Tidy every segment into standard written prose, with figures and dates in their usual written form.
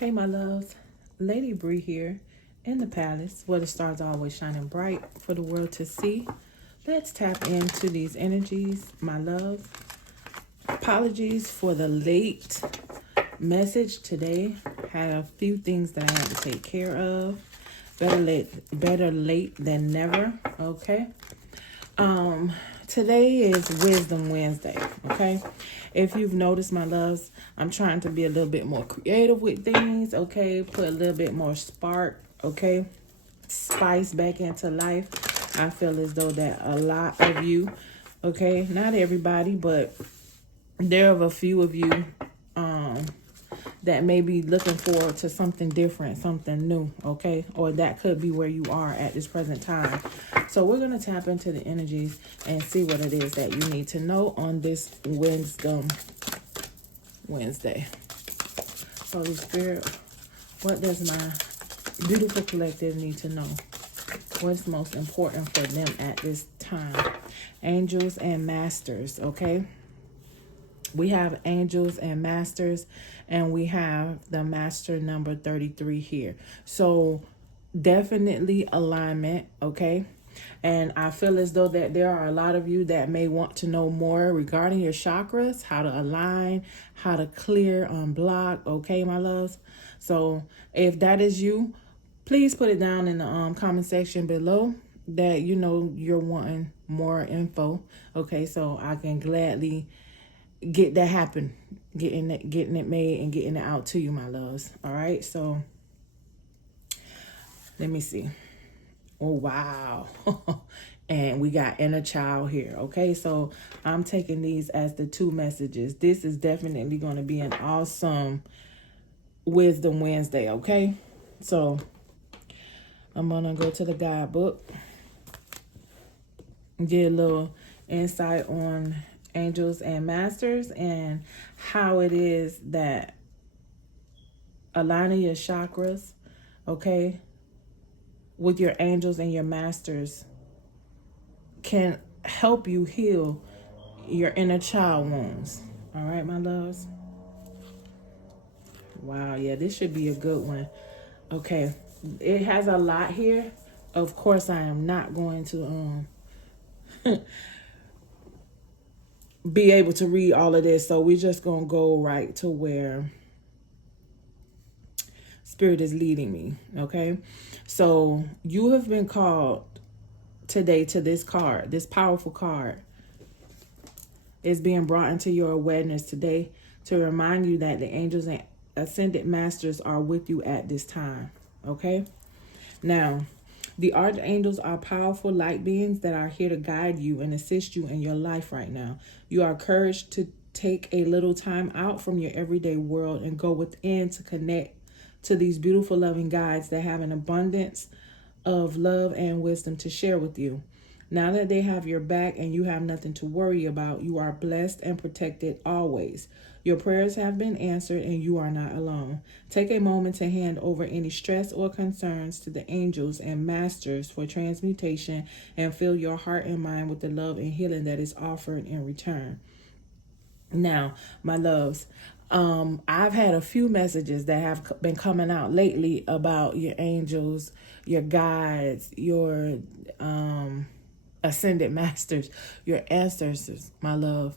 Hey, my loves. Lady Bree here in the palace where the stars are always shining bright for the world to see. Let's tap into these energies, my love. Apologies for the late message today. Had a few things that I had to take care of. Better late than never. Okay. Today is Wisdom Wednesday, okay? If you've noticed, my loves, I'm trying to be a little bit more creative with things, okay? Put a little bit more spark, okay? Spice back into life. I feel as though that a lot of you, okay? Not everybody, but there are a few of you that may be looking forward to something different, something new, okay? Or that could be where you are at this present time. So we're going to tap into the energies and see what it is that you need to know on this Wisdom Wednesday. Holy Spirit, what does my beautiful collective need to know? What's most important for them at this time? Angels and masters, okay? We have angels and masters, and we have the master number 33 here. So definitely alignment, okay? And I feel as though that there are a lot of you that may want to know more regarding your chakras, how to align, how to clear, unblock, okay, my loves? So if that is you, please put it down in the comment section below that you know you're wanting more info, okay? So I can gladly get that happen, getting it made and getting it out to you, my loves. All right, so let me see. Oh, wow. And we got inner child here. Okay, so I'm taking these as the two messages. This is definitely going to be an awesome Wisdom Wednesday. Okay, so I'm going to go to the guidebook, get a little insight on angels and masters and how it is that aligning your chakras, okay, with your angels and your masters can help you heal your inner child wounds. All right, my loves. Wow, yeah, this should be a good one. Okay, it has a lot here. Of course, I am not going to be able to read all of this, so we're just gonna go right to where Spirit is leading me. Okay, so you have been called today to this card. This powerful card is being brought into your awareness today to remind you that the angels and ascended masters are with you at this time. Okay, now the archangels are powerful light beings that are here to guide you and assist you in your life right now. You are encouraged to take a little time out from your everyday world and go within to connect to these beautiful loving guides that have an abundance of love and wisdom to share with you. Now that they have your back and you have nothing to worry about, you are blessed and protected always. Your prayers have been answered and you are not alone. Take a moment to hand over any stress or concerns to the angels and masters for transmutation and fill your heart and mind with the love and healing that is offered in return. Now, my loves, I've had a few messages that have been coming out lately about your angels, your guides, your ascended masters, your ancestors, my love.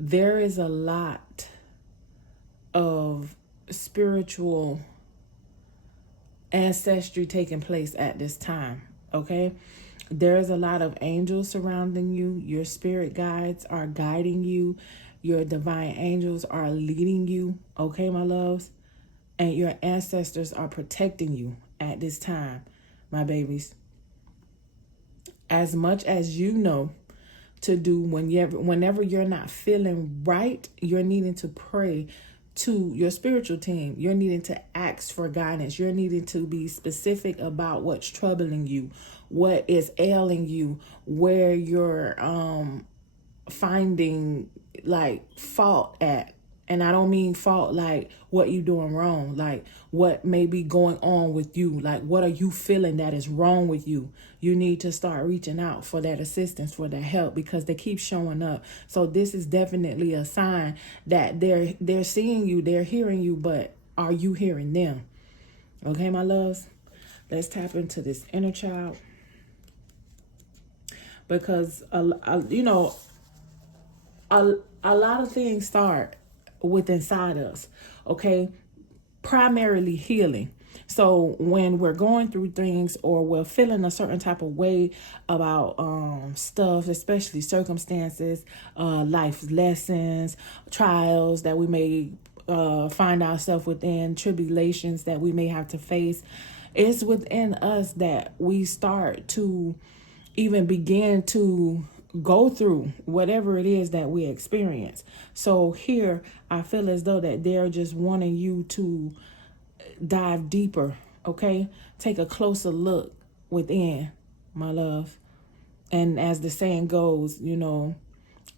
There is a lot of spiritual ancestry taking place at this time, okay? There's a lot of angels surrounding you. Your spirit guides are guiding you. Your divine angels are leading you, okay, my loves? And your ancestors are protecting you at this time, my babies. As much as you know to do whenever you're not feeling right, you're needing to pray to your spiritual team. You're needing to ask for guidance. You're needing to be specific about what's troubling you, what is ailing you, where you're finding like fault at. And I don't mean fault like what you doing wrong, like what may be going on with you, like what are you feeling that is wrong with you. You need to start reaching out for that assistance, for that help, because they keep showing up. So this is definitely a sign that they're seeing you, they're hearing you, but are you hearing them? Okay, my loves, let's tap into this inner child, because you know, a lot of things start with inside us. Okay, primarily healing. So when we're going through things, or we're feeling a certain type of way about stuff, especially circumstances, life's lessons, trials that we may find ourselves within, tribulations that we may have to face, it's within us that we start to even begin to go through whatever it is that we experience. So here I feel as though that they're just wanting you to dive deeper. Okay, take a closer look within, my love. And as the saying goes, you know,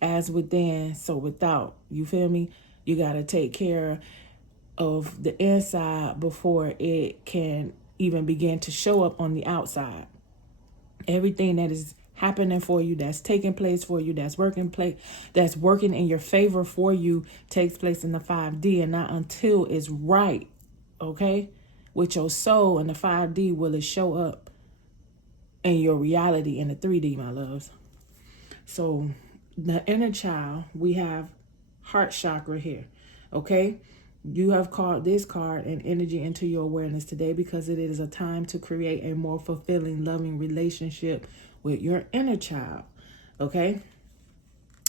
as within, so without. You feel me? You got to take care of the inside before it can even begin to show up on the outside. Everything that is happening for you, that's taking place for you, that's working in your favor for you, takes place in the 5D, and not until it's right. Okay, with your soul in the 5D will it show up in your reality in the 3D, my loves. So the inner child, we have heart chakra here. Okay, you have called this card and energy into your awareness today, because it is a time to create a more fulfilling, loving relationship with your inner child. Okay,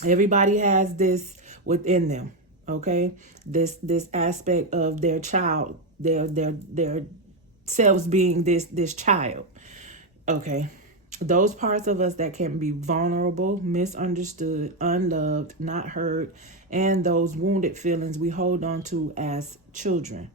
everybody has this within them. Okay, this aspect of their child, their selves being this child. Okay, those parts of us that can be vulnerable, misunderstood, unloved, not heard, and those wounded feelings we hold on to as children.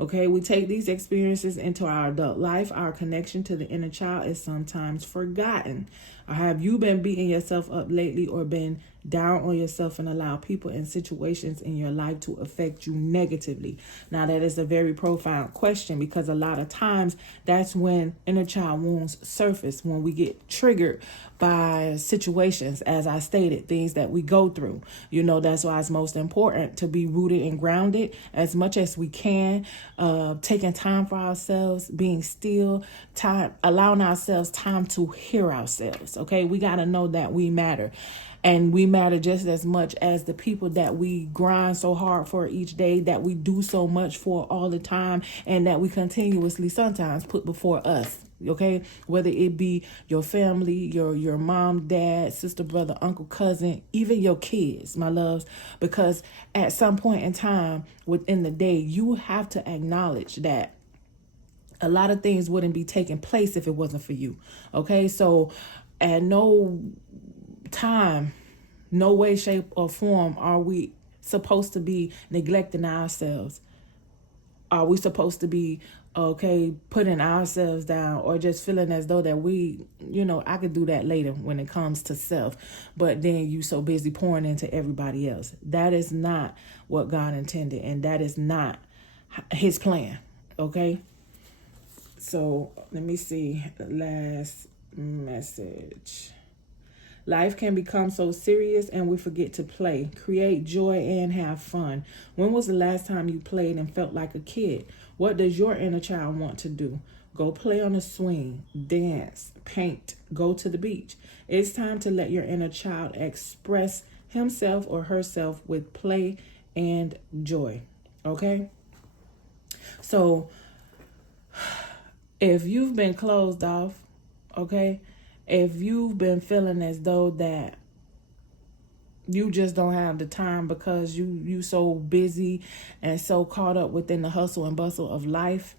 Okay, we take these experiences into our adult life. Our connection to the inner child is sometimes forgotten. Or have you been beating yourself up lately, or been down on yourself and allow people and situations in your life to affect you negatively? Now, that is a very profound question, because a lot of times that's when inner child wounds surface, when we get triggered by situations, as I stated, things that we go through. You know, that's why it's most important to be rooted and grounded as much as we can, taking time for ourselves, being still, time, allowing ourselves time to hear ourselves. Okay, we got to know that we matter. And we matter just as much as the people that we grind so hard for each day, that we do so much for all the time, and that we continuously sometimes put before us. Okay, whether it be your family, your mom, dad, sister, brother, uncle, cousin, even your kids, my loves, because at some point in time within the day, you have to acknowledge that a lot of things wouldn't be taking place if it wasn't for you. Okay, so at no time, no way, shape, or form are we supposed to be neglecting ourselves. Are we supposed to be, okay, putting ourselves down, or just feeling as though that we, you know, I could do that later when it comes to self, but then you so busy pouring into everybody else? That is not what God intended, and that is not his plan. Okay, so let me see the last message. Life can become so serious and we forget to play, create joy, and have fun. When was the last time you played and felt like a kid? What does your inner child want to do? Go play on a swing, dance, paint, go to the beach. It's time to let your inner child express himself or herself with play and joy. Okay? So if you've been closed off, okay, if you've been feeling as though that you just don't have the time because you so busy and so caught up within the hustle and bustle of life,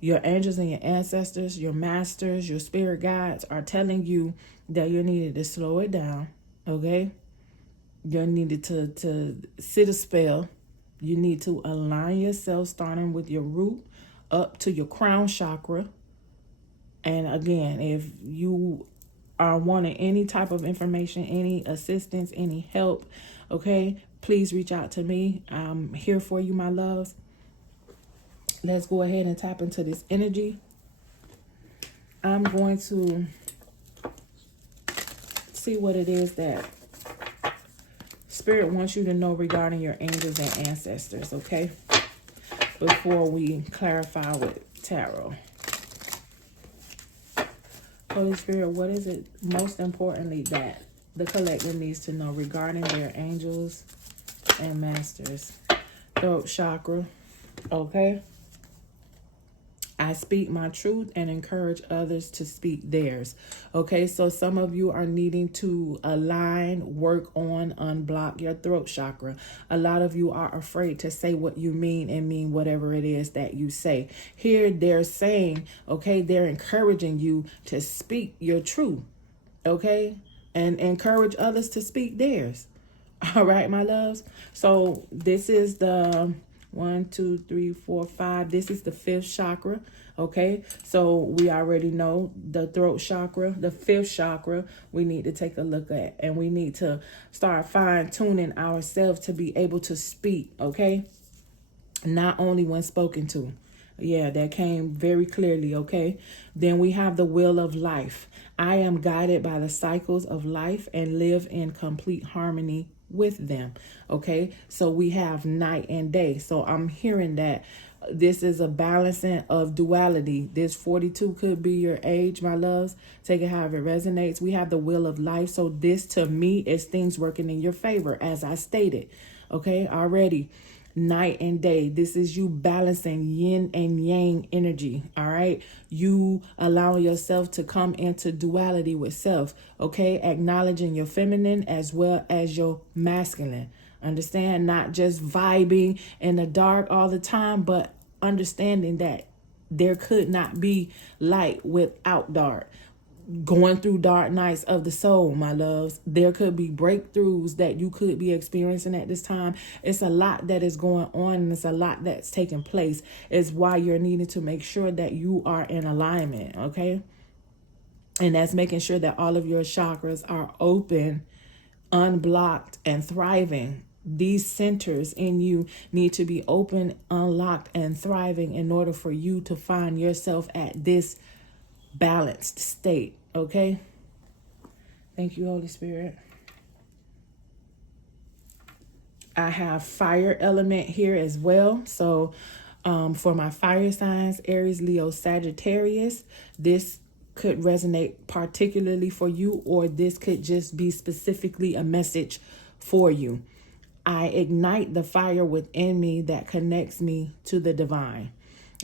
your angels and your ancestors, your masters, your spirit guides are telling you that you needed to slow it down, okay? You needed to sit a spell. You need to align yourself, starting with your root up to your crown chakra. And again, if you are wanting any type of information, any assistance, any help, okay, please reach out to me. I'm here for you, my loves. Let's go ahead and tap into this energy. I'm going to see what it is that Spirit wants you to know regarding your angels and ancestors, okay? before we clarify with tarot. Holy Spirit, what is it most importantly that the collective needs to know regarding their angels and masters? Throat chakra. Okay. I speak my truth and encourage others to speak theirs. Okay, so some of you are needing to align, work on, unblock your throat chakra. A lot of you are afraid to say what you mean and mean whatever it is that you say. Here they're saying, okay, they're encouraging you to speak your truth, okay, and encourage others to speak theirs. All right, my loves. So this is the 1, 2, 3, 4, 5. This is the 5th chakra. Okay, so we already know the throat chakra, the 5th chakra, we need to take a look at, and we need to start fine-tuning ourselves to be able to speak, okay? Not only when spoken to. Yeah, that came very clearly, okay? Then we have the wheel of life. I am guided by the cycles of life and live in complete harmony with them, okay? So we have night and day. So I'm hearing that this is a balancing of duality. This 42 could be your age, my loves. Take it however it resonates. We have the wheel of life. So this to me is things working in your favor, as I stated, okay, already. Night and day. This is you balancing yin and yang energy. All right. You allowing yourself to come into duality with self. Okay. Acknowledging your feminine as well as your masculine. Understand? Not just vibing in the dark all the time, but understanding that there could not be light without dark. Going through dark nights of the soul, my loves. There could be breakthroughs that you could be experiencing at this time. It's a lot that is going on, and it's a lot that's taking place. It's why you're needing to make sure that you are in alignment, okay? And that's making sure that all of your chakras are open, unblocked, and thriving. These centers in you need to be open, unlocked, and thriving in order for you to find yourself at this balanced state, okay? Thank you, Holy Spirit. I have fire element here as well. So for my fire signs, Aries, Leo, Sagittarius, this could resonate particularly for you, or this could just be specifically a message for you. I ignite the fire within me that connects me to the divine.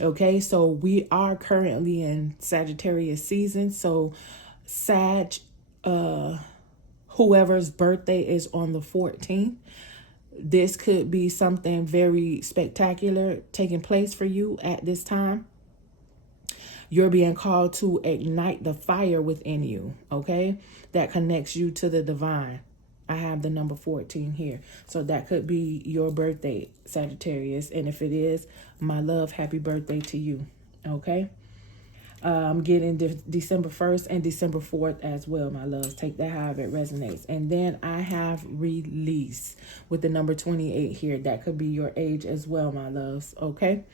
Okay, so we are currently in Sagittarius season. So whoever's birthday is on the 14th, this could be something very spectacular taking place for you at this time. You're being called to ignite the fire within you, okay, that connects you to the divine. I have the number 14 here. So that could be your birthday, Sagittarius. And if it is, my love, happy birthday to you. Okay. I'm getting December 1st and December 4th as well, my loves. Take that however it resonates. And then I have release with the number 28 here. That could be your age as well, my loves. Okay.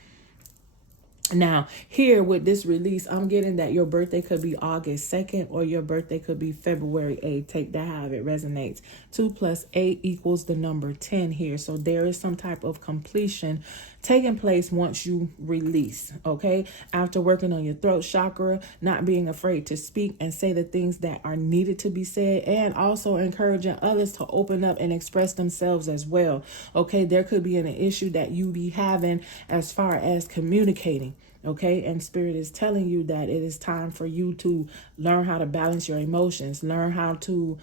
Now, here with this release, I'm getting that your birthday could be August 2nd or your birthday could be February 8th. Take that how it resonates. 2 + 8 equals the number 10 here. So there is some type of completion taking place once you release, okay? After working on your throat chakra, not being afraid to speak and say the things that are needed to be said, and also encouraging others to open up and express themselves as well, okay? There could be an issue that you be having as far as communicating, okay? And Spirit is telling you that it is time for you to learn how to balance your emotions, learn how to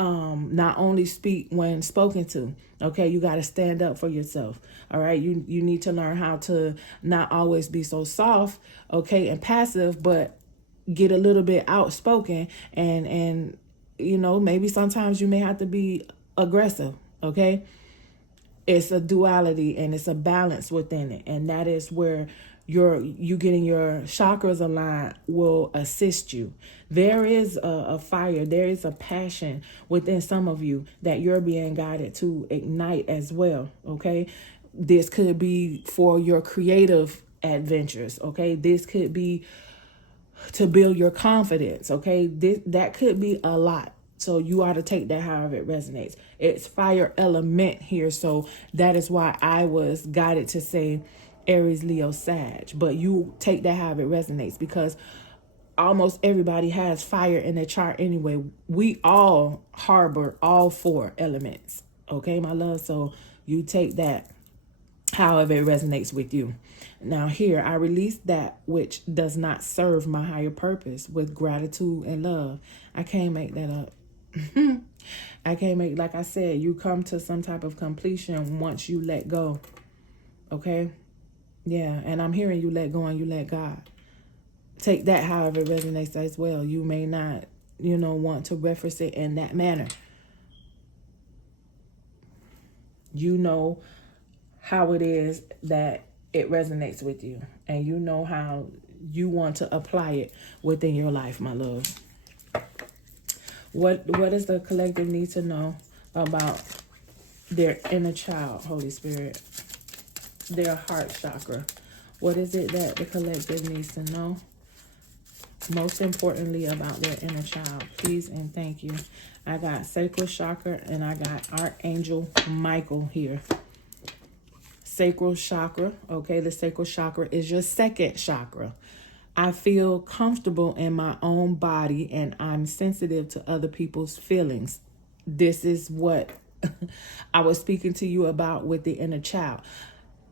not only speak when spoken to, okay? You got to stand up for yourself, all right? You need to learn how to not always be so soft, okay, and passive, but get a little bit outspoken, and you know, maybe sometimes you may have to be aggressive, okay? It's a duality and it's a balance within it, and that is where you getting your chakras aligned will assist you. There is a fire, there is a passion within some of you that you're being guided to ignite as well, okay? This could be for your creative adventures, okay? This could be to build your confidence, okay? That could be a lot. So you ought to take that however it resonates. It's fire element here, so that is why I was guided to say Aries, Leo, Sag. But you take that how it resonates, because almost everybody has fire in their chart anyway. We all harbor all 4 elements. Okay, my love? So you take that however it resonates with you. Now here, I release that which does not serve my higher purpose with gratitude and love. I can't make that up. I can't make, like I said, you come to some type of completion once you let go. Okay? Yeah, and I'm hearing you let go and you let God. Take that however it resonates as well. You may not, want to reference it in that manner. You know how it is that it resonates with you, and you know how you want to apply it within your life, my love. What does the collective need to know about their inner child, Holy Spirit? Their heart chakra. What is it that the collective needs to know? Most importantly, about their inner child. Please and thank you. I got sacral chakra and I got Archangel Michael here. Sacral chakra. Okay, the sacral chakra is your second chakra. I feel comfortable in my own body and I'm sensitive to other people's feelings. This is what I was speaking to you about with the inner child.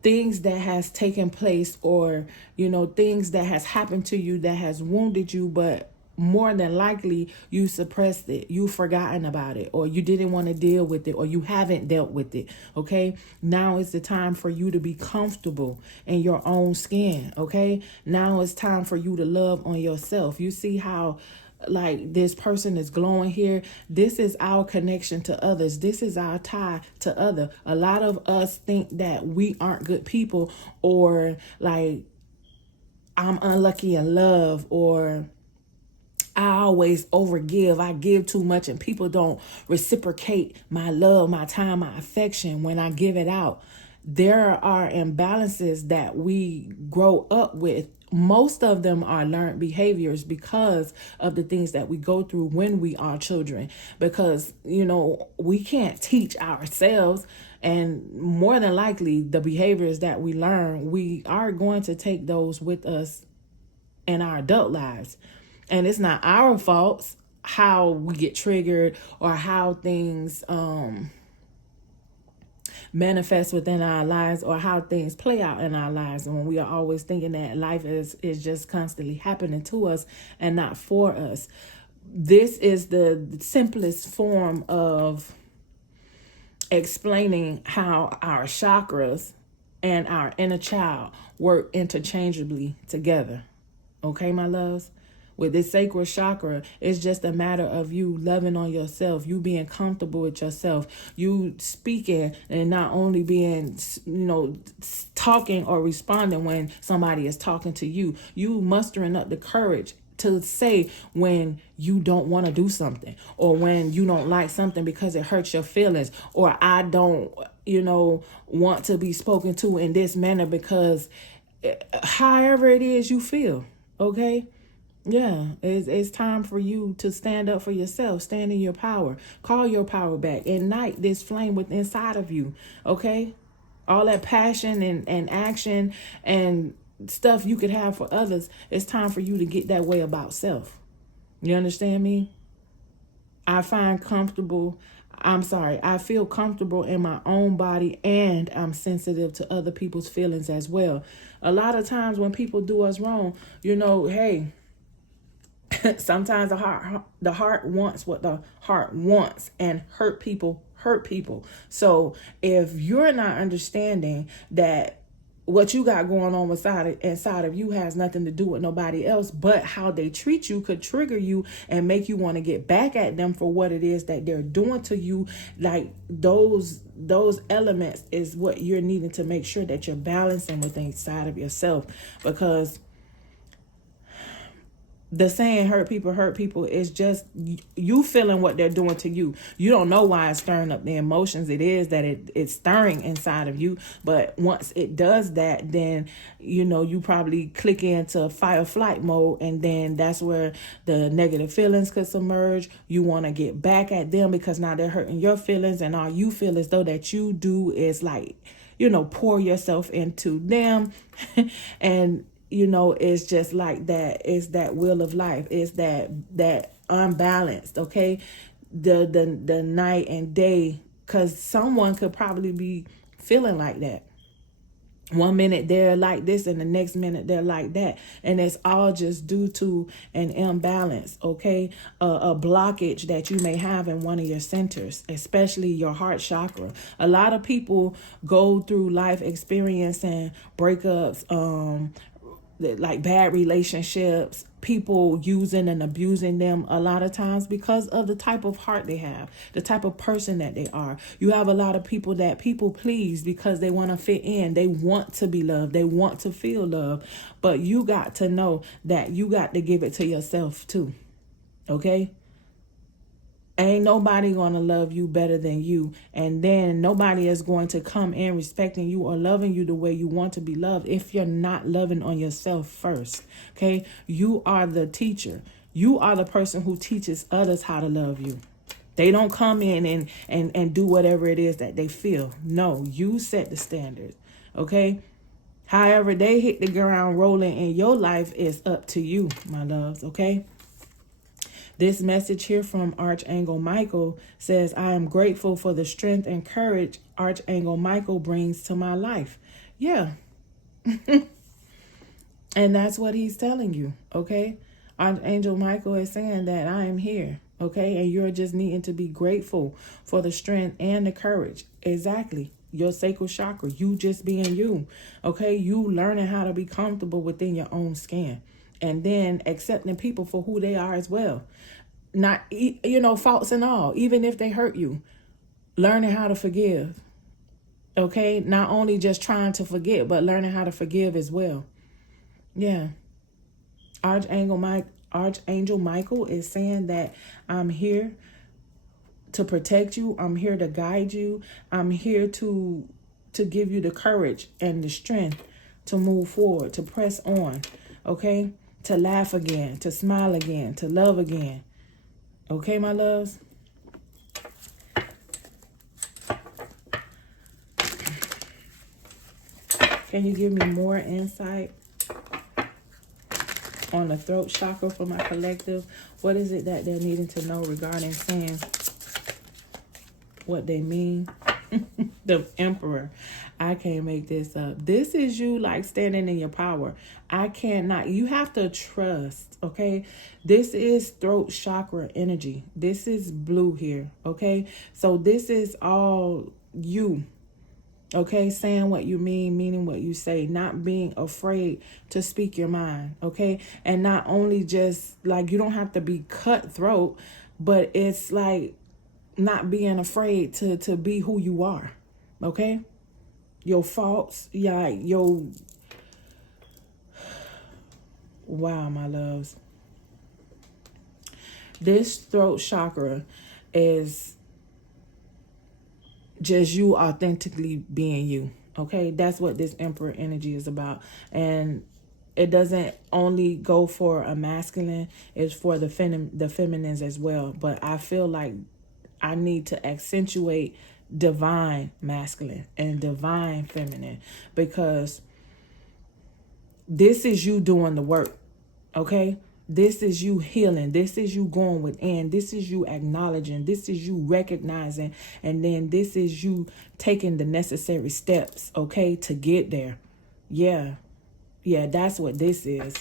Things that has taken place, or, things that has happened to you that has wounded you, but more than likely you suppressed it, you've forgotten about it, or you didn't want to deal with it, or you haven't dealt with it. Okay, now is the time for you to be comfortable in your own skin. Okay, now it's time for you to love on yourself. You see how like this person is glowing here? This is our connection to others. This is our tie to other. A lot of us think that we aren't good people, or like I'm unlucky in love, or I always overgive. I give too much and people don't reciprocate my love, my time, my affection when I give it out. There are imbalances that we grow up with. Most of them are learned behaviors because of the things that we go through when we are children. Because, we can't teach ourselves. And more than likely, the behaviors that we learn, we are going to take those with us in our adult lives. And it's not our faults how we get triggered or how things manifest within our lives, or how things play out in our lives. And when we are always thinking that life is just constantly happening to us and not for us. This is the simplest form of explaining how our chakras and our inner child work interchangeably together. Okay, my loves? With this sacral chakra, it's just a matter of you loving on yourself, you being comfortable with yourself, you speaking and not only being, talking or responding when somebody is talking to you. You mustering up the courage to say when you don't want to do something, or when you don't like something because it hurts your feelings, or I don't, want to be spoken to in this manner because however it is you feel. Okay. Yeah, it's time for you to stand up for yourself, stand in your power, call your power back, ignite this flame within inside of you, okay? All that passion and action and stuff you could have for others, it's time for you to get that way about self. You understand me? I feel comfortable in my own body, and I'm sensitive to other people's feelings as well. A lot of times when people do us wrong, hey, sometimes the heart wants what the heart wants, and hurt people. So if you're not understanding that what you got going on inside of you has nothing to do with nobody else, but how they treat you could trigger you and make you want to get back at them for what it is that they're doing to you. Like those elements is what you're needing to make sure that you're balancing within inside of yourself, because the saying hurt people is just you feeling what they're doing to you. You don't know why it's stirring up the emotions. It is that it's stirring inside of you. But once it does that, then, you probably click into fight or flight mode. And then that's where the negative feelings could submerge. You want to get back at them because now they're hurting your feelings. And all you feel as though that you do is like, pour yourself into them. And, it's just like that. It's that wheel of life. It's that unbalanced, okay? The night and day, because someone could probably be feeling like that. One minute they're like this and the next minute they're like that. And it's all just due to an imbalance, okay? A blockage that you may have in one of your centers, especially your heart chakra. A lot of people go through life experiencing breakups, like bad relationships, people using and abusing them a lot of times because of the type of heart they have, the type of person that they are. You have a lot of people that people please because they want to fit in. They want to be loved. They want to feel love. But you got to know that you got to give it to yourself too. Okay? Ain't nobody going to love you better than you. And then nobody is going to come in respecting you or loving you the way you want to be loved if you're not loving on yourself first. Okay? You are the teacher. You are the person who teaches others how to love you. They don't come in and do whatever it is that they feel. No, you set the standards. Okay? However they hit the ground rolling in your life is up to you, my loves. Okay? This message here from Archangel Michael says, I am grateful for the strength and courage Archangel Michael brings to my life. Yeah. And that's what he's telling you, okay? Archangel Michael is saying that I am here, okay? And you're just needing to be grateful for the strength and the courage. Exactly. Your sacral chakra, you just being you, okay? You learning how to be comfortable within your own skin. And then accepting people for who they are as well. Not, faults and all, even if they hurt you. Learning how to forgive. Okay? Not only just trying to forget, but learning how to forgive as well. Yeah. Archangel Michael is saying that I'm here to protect you. I'm here to guide you. I'm here to give you the courage and the strength to move forward, to press on. Okay? To laugh again, to smile again, to love again. Okay, my loves? Can you give me more insight on the throat chakra for my collective? What is it that they're needing to know regarding saying what they mean? The Emperor. I can't make this up. This is you like standing in your power. You have to trust, okay? This is throat chakra energy. This is blue here, okay? So this is all you, okay? Saying what you mean, meaning what you say, not being afraid to speak your mind, okay? And not only just like, you don't have to be cutthroat, but it's like not being afraid to be who you are, okay? Your faults, wow, my loves. This throat chakra is just you authentically being you, okay? That's what this Emperor energy is about. And it doesn't only go for a masculine, it's for the feminines as well. But I feel like I need to accentuate divine masculine and divine feminine, because this is you doing the work, okay? This is you healing. This is you going within. This is you acknowledging. This is you recognizing. And then this is you taking the necessary steps, okay, to get there. Yeah, that's what this is.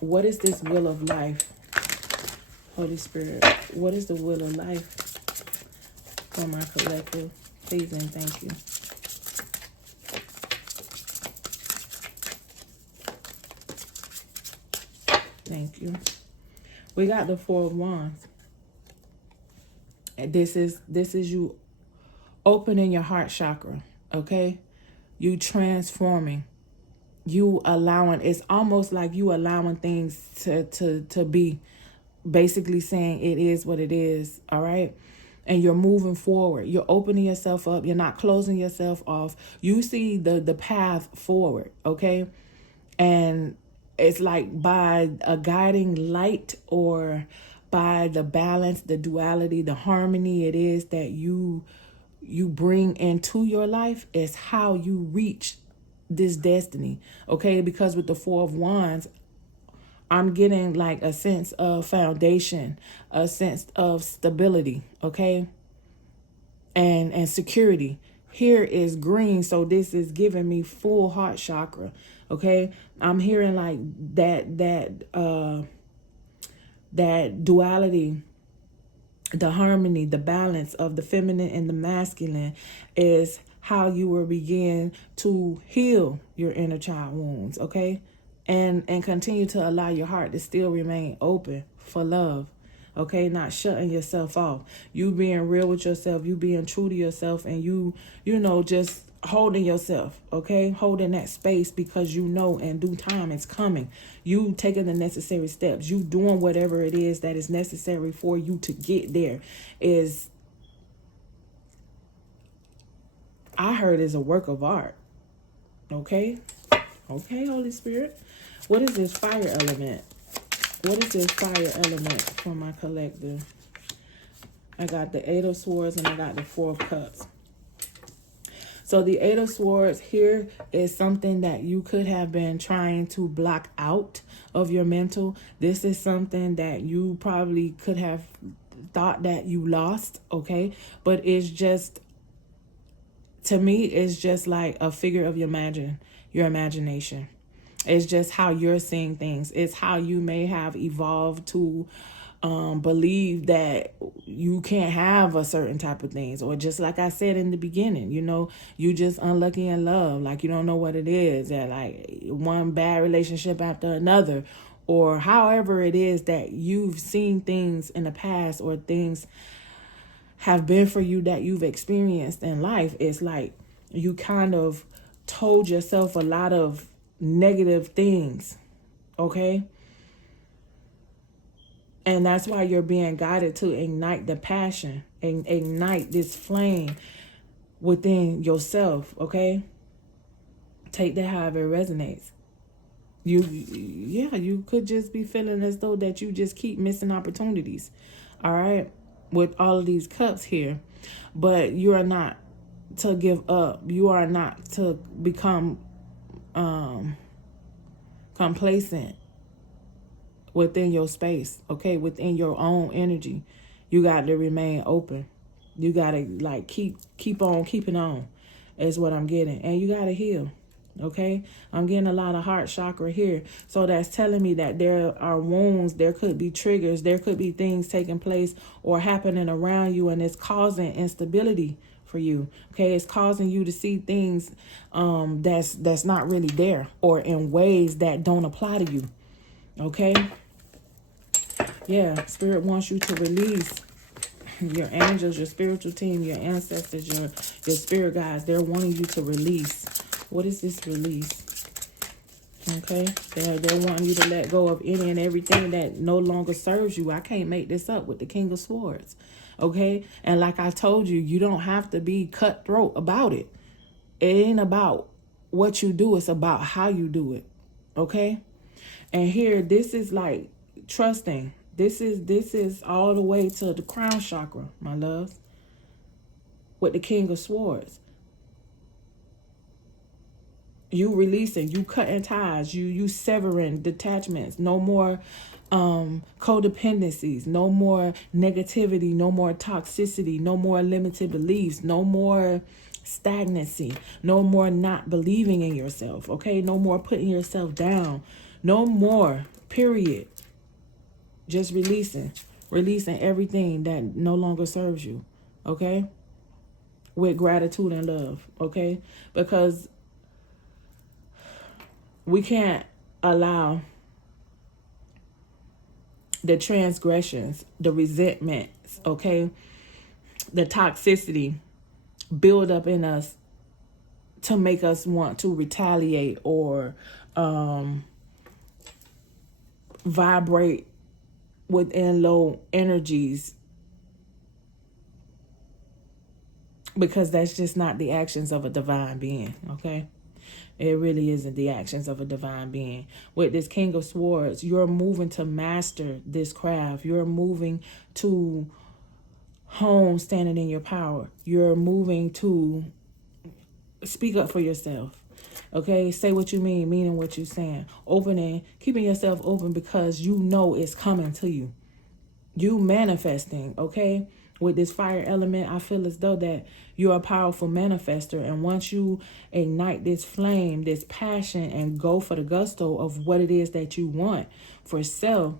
What is this wheel of life? Holy Spirit, what is the wheel of life for my collective? Please and thank you. Thank you. We got the Four of Wands. And this is you opening your heart chakra, okay? You transforming. You allowing, it's almost like you allowing things to be, basically saying it is what it is, all right? And you're moving forward. You're opening yourself up. You're not closing yourself off. You see the path forward, okay? And it's like by a guiding light or by the balance, the duality, the harmony it is that you you bring into your life is how you reach this destiny. Okay, because with the Four of Wands, I'm getting like a sense of foundation, a sense of stability, okay, and security. Here is green, so this is giving me full heart chakra, okay. I'm hearing like that duality, the harmony, the balance of the feminine and the masculine is how you will begin to heal your inner child wounds, okay? And continue to allow your heart to still remain open for love, okay? Not shutting yourself off. You being real with yourself, you being true to yourself, and you know, just holding yourself, okay? Holding that space, because you know in due time it's coming. You taking the necessary steps, you doing whatever it is that is necessary for you to get there is, I heard, is a work of art. Okay? Okay, Holy Spirit. What is this fire element? What is this fire element for my collective? I got the Eight of Swords and I got the Four of Cups. So the Eight of Swords here is something that you could have been trying to block out of your mental. This is something that you probably could have thought that you lost, okay? But it's just, to me, it's just like a figure of your imagination. It's just how you're seeing things. It's how you may have evolved to believe that you can't have a certain type of things, or just like I said in the beginning, you know, you just unlucky in love, like you don't know what it is, that like one bad relationship after another, or however it is that you've seen things in the past, or things have been for you that you've experienced in life. It's like you kind of told yourself a lot of negative things, okay? And that's why you're being guided to ignite the passion and ignite this flame within yourself, okay? Take that however it resonates. You could just be feeling as though that you just keep missing opportunities, all right, with all of these cups here. But you are not to give up. You are not to become complacent within your space, okay, within your own energy. You got to remain open. You got to like keep on keeping on is what I'm getting. And you got to heal, okay? I'm getting a lot of heart chakra here. So that's telling me that there are wounds, there could be triggers, there could be things taking place or happening around you, and it's causing instability for you, okay? It's causing you to see things that's not really there, or in ways that don't apply to you, okay? Yeah, Spirit wants you to release your angels, your spiritual team, your ancestors, your spirit guides. They're wanting you to release. What is this release? Okay, they're wanting you to let go of any and everything that no longer serves you. I can't make this up with the King of Swords, okay? And like I told you, you don't have to be cutthroat about it. It ain't about what you do, it's about how you do it, okay? And here, this is like trusting. This is all the way to the crown chakra, my loves, with the King of Swords. You releasing, you cutting ties, you severing detachments. No more codependencies, no more negativity, no more toxicity, no more limited beliefs, no more stagnancy, no more not believing in yourself, okay? No more putting yourself down, no more, period. Just releasing everything that no longer serves you, okay? With gratitude and love, okay? Because we can't allow the transgressions, the resentments, okay, the toxicity build up in us to make us want to retaliate or vibrate within low energies, because that's just not the actions of a divine being, okay? It really isn't the actions of a divine being. With this King of Swords, you're moving to master this craft. You're moving to home standing in your power. You're moving to speak up for yourself. Okay, say what you meaning what you're saying. Opening, keeping yourself open because you know it's coming to you. You manifesting, okay? With this fire element, I feel as though that you're a powerful manifester. And once you ignite this flame, this passion, and go for the gusto of what it is that you want for self,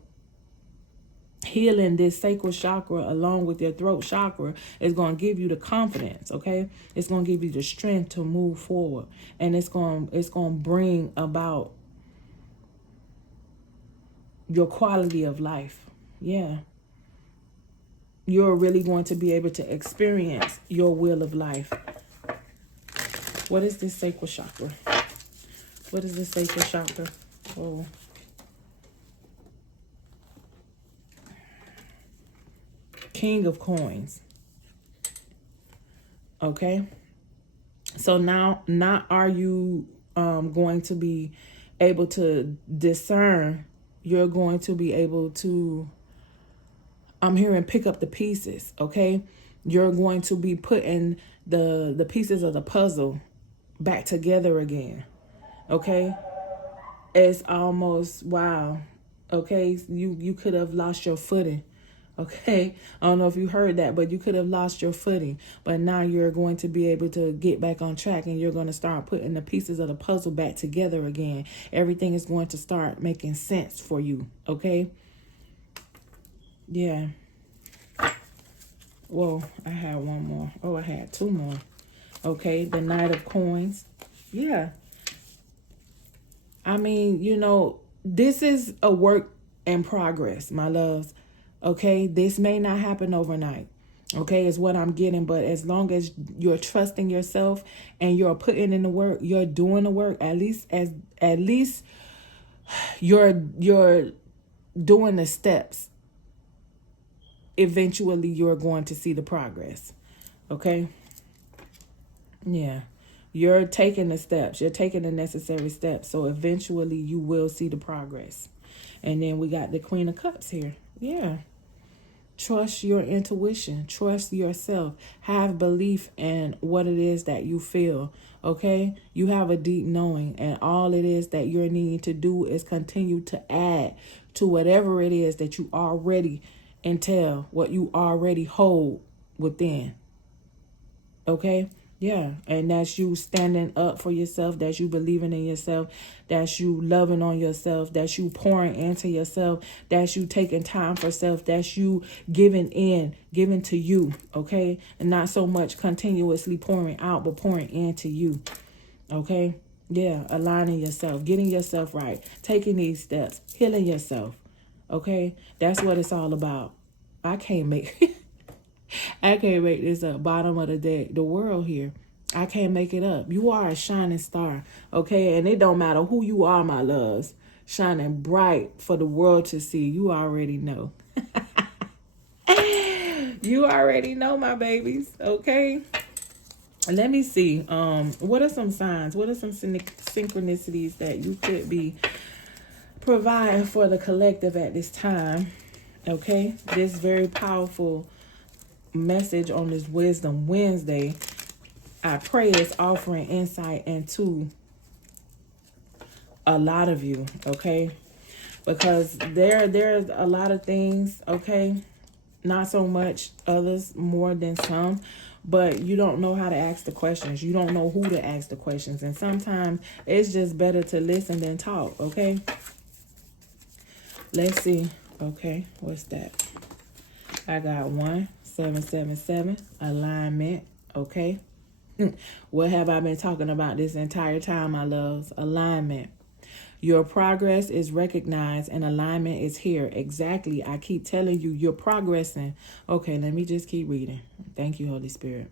healing this sacral chakra along with your throat chakra is going to give you the confidence, okay? It's going to give you the strength to move forward. And it's going to bring about your quality of life. Yeah. You're really going to be able to experience your will of life. What is this sacral chakra? What is this sacral chakra? Oh. King of coins. Okay. So now, not are you going to be able to discern. You're going to be able to, I'm hearing, pick up the pieces, okay? You're going to be putting the pieces of the puzzle back together again, okay? It's almost, wow, okay? You could have lost your footing, okay? I don't know if you heard that, but you could have lost your footing. But now you're going to be able to get back on track, and you're going to start putting the pieces of the puzzle back together again. Everything is going to start making sense for you, okay? Yeah. Whoa, I had one more. Oh, I had two more. Okay, the Knight of Coins. Yeah. I mean, you know, this is a work in progress, my loves. Okay, this may not happen overnight. Okay, is what I'm getting. But as long as you're trusting yourself and you're putting in the work, you're doing the work, at least you're doing the steps, eventually you're going to see the progress. Okay? Yeah. You're taking the steps. You're taking the necessary steps. So eventually you will see the progress. And then we got the Queen of Cups here. Yeah. Trust your intuition. Trust yourself. Have belief in what it is that you feel. Okay? You have a deep knowing. And all it is that you're needing to do is continue to add to whatever it is that you already entail, what you already hold within. Okay? Yeah. And that's you standing up for yourself. That's you believing in yourself. That's you loving on yourself. That's you pouring into yourself. That's you taking time for self. That's you giving to you. Okay? And not so much continuously pouring out, but pouring into you. Okay? Yeah. Aligning yourself. Getting yourself right. Taking these steps. Healing yourself. Okay? That's what it's all about. I can't make this up. Bottom of the world here. I can't make it up. You are a shining star, okay? And it don't matter who you are, my loves. Shining bright for the world to see. You already know. You already know, my babies, okay? Let me see. What are some signs? What are some synchronicities that you could be providing for the collective at this time? Okay? This very powerful message on this Wisdom Wednesday, I pray it's offering insight into a lot of you, okay? Because there's a lot of things, okay? Not so much others, more than some, but you don't know how to ask the questions. You don't know who to ask the questions. And sometimes it's just better to listen than talk, okay? Let's see. Okay, what's that? I got 1777, alignment, okay? What have I been talking about this entire time, my loves? Alignment. Your progress is recognized and alignment is here. Exactly. I keep telling you, you're progressing. Okay, let me just keep reading. Thank you, Holy Spirit.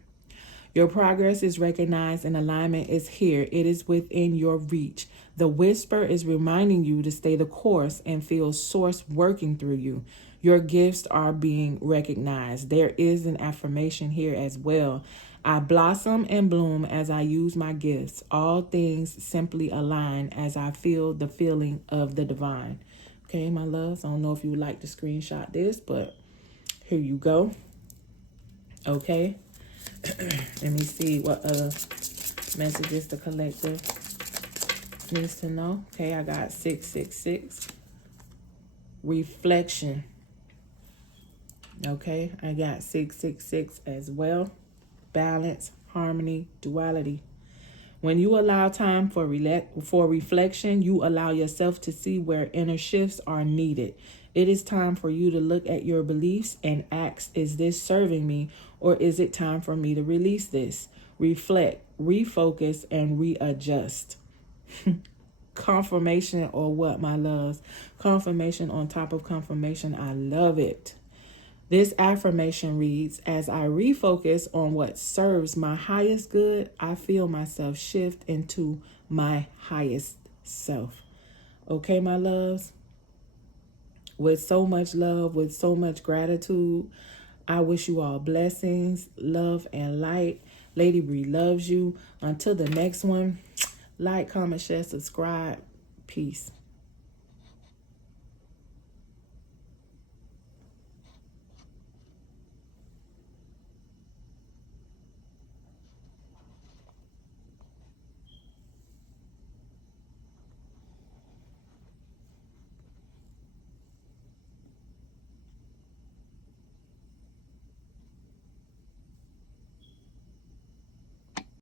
Your progress is recognized and alignment is here. It is within your reach. The whisper is reminding you to stay the course and feel source working through you. Your gifts are being recognized. There is an affirmation here as well. I blossom and bloom as I use my gifts. All things simply align as I feel the feeling of the divine. Okay, my loves, I don't know if you would like to screenshot this, but here you go. Okay. Let me see what other messages the collective needs to know. Okay, I got 666. Reflection. Okay, I got 666 as well. Balance, harmony, duality. When you allow time for reflection, you allow yourself to see where inner shifts are needed. It is time for you to look at your beliefs and ask, is this serving me, or is it time for me to release this? Reflect, refocus, and readjust. Confirmation or what, my loves? Confirmation on top of confirmation. I love it. This affirmation reads, as I refocus on what serves my highest good, I feel myself shift into my highest self. Okay, my loves? With so much love, with so much gratitude, I wish you all blessings, love, and light. Lady Bree loves you. Until the next one, like, comment, share, subscribe. Peace.